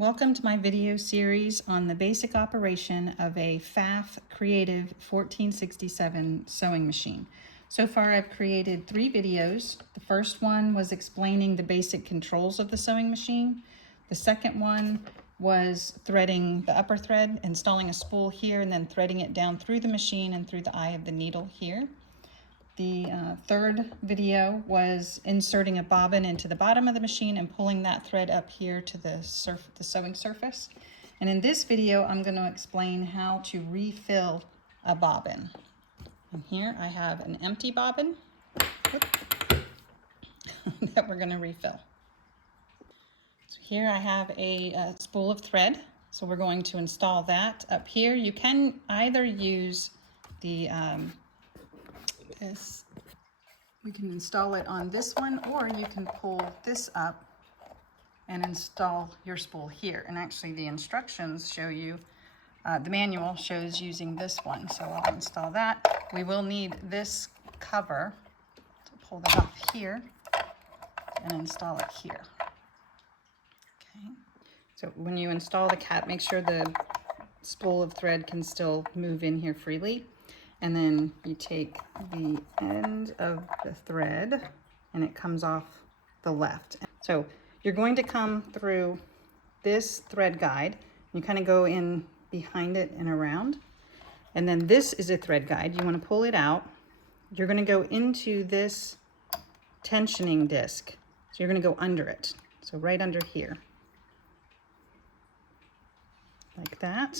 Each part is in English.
Welcome to my video series on the basic operation of a Pfaff Creative 1467 sewing machine. So far I've created 3 videos. The first one was explaining the basic controls of the sewing machine. The second one was threading the upper thread, installing a spool here, and then threading it down through the machine and through the eye of the needle here. The third video was inserting a bobbin into the bottom of the machine and pulling that thread up here to the sewing surface. And in this video, I'm going to explain how to refill a bobbin. And here I have an empty bobbin that we're going to refill. So here I have a spool of thread. So we're going to install that up here. You can either use the we can install it on this one, or you can pull this up and install your spool here. And actually the instructions show you, the manual shows using this one. So I'll install that. We will need this cover to pull that off here and install it here. Okay. So when you install the cap, make sure the spool of thread can still move in here freely. And then you take the end of the thread and it comes off the left. So you're going to come through this thread guide. You kind of go in behind it and around. And then this is a thread guide. You want to pull it out. You're going to go into this tensioning disc. So you're going to go under it. So right under here. Like that.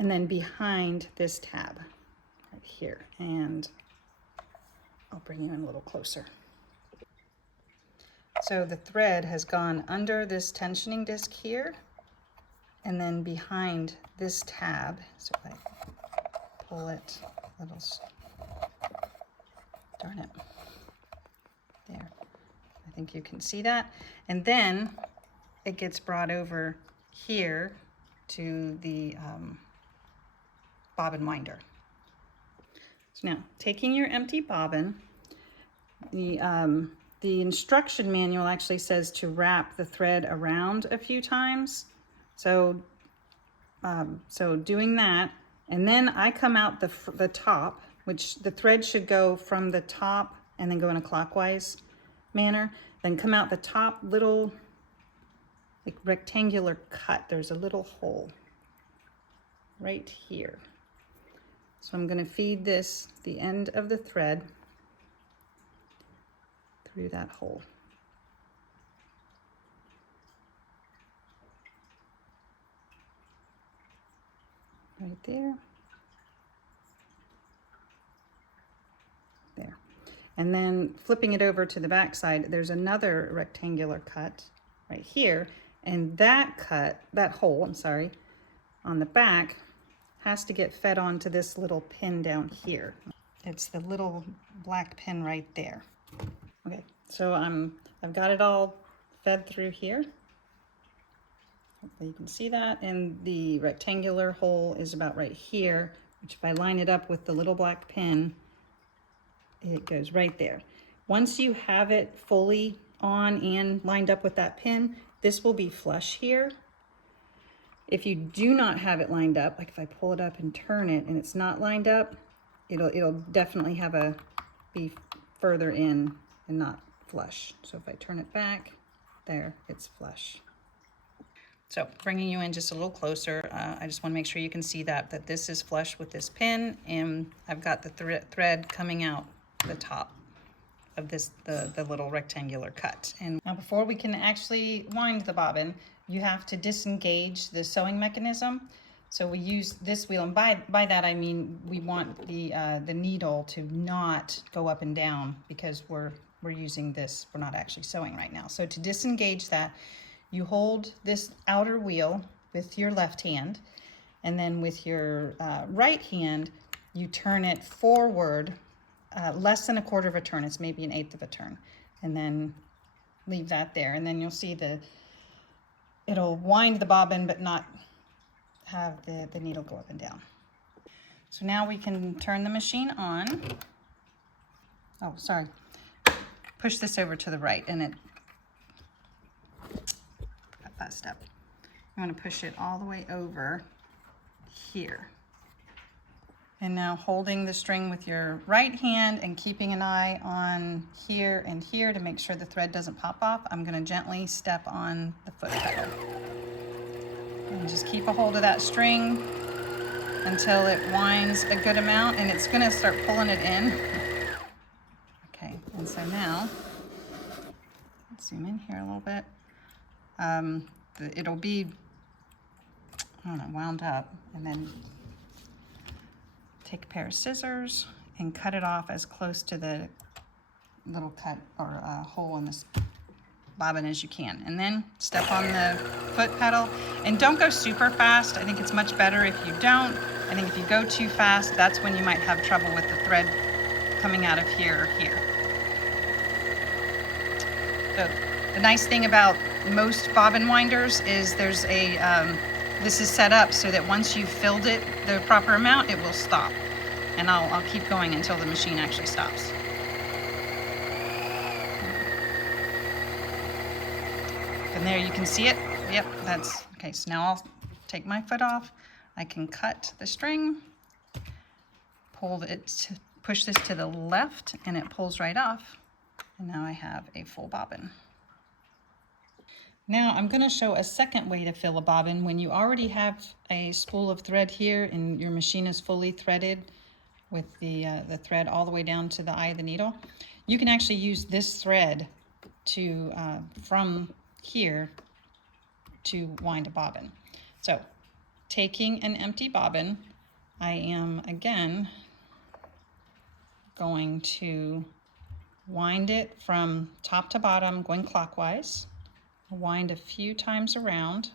And then behind this tab right here, and I'll bring you in a little closer. So the thread has gone under this tensioning disc here and then behind this tab. So if I pull it a little, darn it, there. I think you can see that. And then it gets brought over here to the bobbin winder. So now, taking your empty bobbin, the instruction manual actually says to wrap the thread around a few times. So, doing that, and then I come out the top, which the thread should go from the top and then go in a clockwise manner. Then come out the top little like rectangular cut. There's a little hole right here. So I'm going to feed the end of the thread through that hole. Right there. There. And then flipping it over to the back side, there's another rectangular cut right here. And that hole, on the back has to get fed onto this little pin down here. It's the little black pin right there. Okay, so I've got it all fed through here. Hopefully you can see that. And the rectangular hole is about right here, which if I line it up with the little black pin, it goes right there. Once you have it fully on and lined up with that pin, this will be flush here. If you do not have it lined up, like if I pull it up and turn it and it's not lined up, it'll definitely be further in and not flush. So if I turn it back, there, it's flush. So bringing you in just a little closer, I just want to make sure you can see that this is flush with this pin, and I've got the thread coming out the top of the little rectangular cut. And now before we can actually wind the bobbin, you have to disengage the sewing mechanism. So we use this wheel, and by that I mean we want the needle to not go up and down because we're using this, we're not actually sewing right now. So to disengage that, you hold this outer wheel with your left hand, and then with your right hand you turn it forward less than 1/4 of a turn. It's maybe 1/8 of a turn, and then leave that there, and then you'll see it'll wind the bobbin but not have the needle go up and down. So now we can turn the machine on. Oh, sorry. Push this over to the right and it that step. You want to push it all the way over here. And now holding the string with your right hand and keeping an eye on here and here to make sure the thread doesn't pop off, I'm going to gently step on the foot pedal. And just keep a hold of that string until it winds a good amount, and it's going to start pulling it in. Okay, and so now, let's zoom in here a little bit. It'll be, I don't know, wound up, and then take a pair of scissors and cut it off as close to the little cut or hole in this bobbin as you can. And then step on the foot pedal, and don't go super fast. I think it's much better if you don't. I think if you go too fast, that's when you might have trouble with the thread coming out of here or here. So the nice thing about most bobbin winders is there's a this is set up so that once you've filled it the proper amount, it will stop. And I'll keep going until the machine actually stops. And there you can see it. Yep, that's okay. So now I'll take my foot off. I can cut the string, push this to the left, and it pulls right off. And now I have a full bobbin. Now I'm going to show a second way to fill a bobbin. When you already have a spool of thread here and your machine is fully threaded with the thread all the way down to the eye of the needle, you can actually use this thread to from here to wind a bobbin. So taking an empty bobbin, I am again going to wind it from top to bottom, going clockwise. Wind a few times around,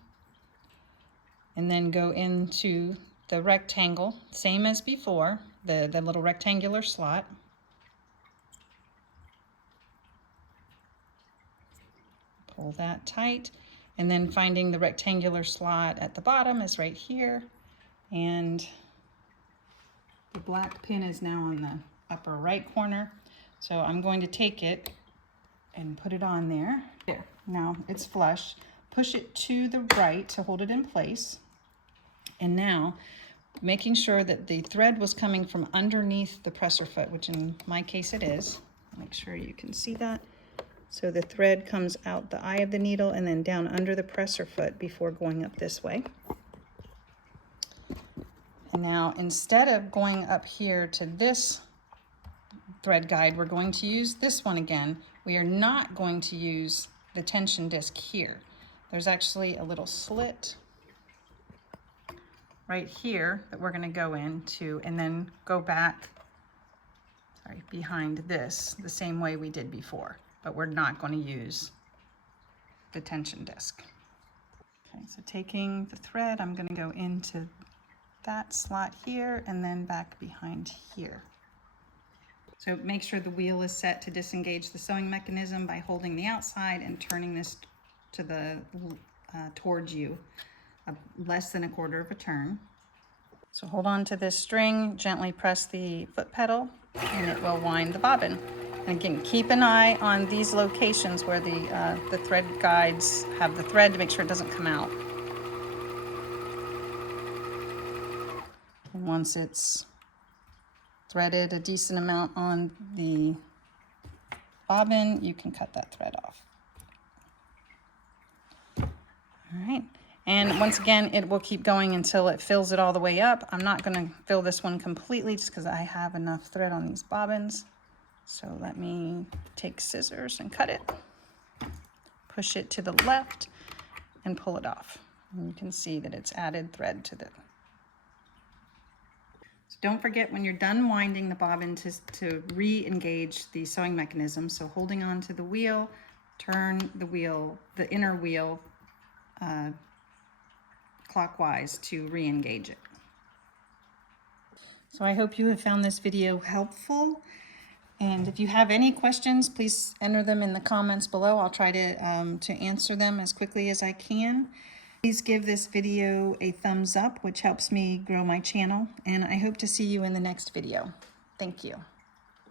and then go into the rectangle, same as before, the little rectangular slot. Pull that tight, and then finding the rectangular slot at the bottom is right here, and the black pin is now on the upper right corner. So I'm going to take it and put it on there. There. Now it's flush. Push it to the right to hold it in place. And now making sure that the thread was coming from underneath the presser foot, which in my case it is. Make sure you can see that. So the thread comes out the eye of the needle and then down under the presser foot before going up this way. And now instead of going up here to this thread guide, we're going to use this one again. We are not going to use the tension disc here. There's actually a little slit right here that we're going to go into and then go back, behind this the same way we did before, but we're not going to use the tension disc. Okay, so taking the thread, I'm going to go into that slot here and then back behind here. So make sure the wheel is set to disengage the sewing mechanism by holding the outside and turning this to the towards you, less than a quarter of a turn. So hold on to this string, gently press the foot pedal, and it will wind the bobbin. And again, keep an eye on these locations where the thread guides have the thread to make sure it doesn't come out. And once it's threaded a decent amount on the bobbin, you can cut that thread off. All right, and once again, it will keep going until it fills it all the way up. I'm not going to fill this one completely just because I have enough thread on these bobbins. So let me take scissors and cut it, push it to the left, and pull it off. And you can see that it's added thread to the. Don't forget when you're done winding the bobbin to re-engage the sewing mechanism. So holding on to the wheel, turn the wheel, the inner wheel, clockwise to re-engage it. So I hope you have found this video helpful. And if you have any questions, please enter them in the comments below. I'll try to answer them as quickly as I can. Please give this video a thumbs up, which helps me grow my channel, and I hope to see you in the next video. Thank you.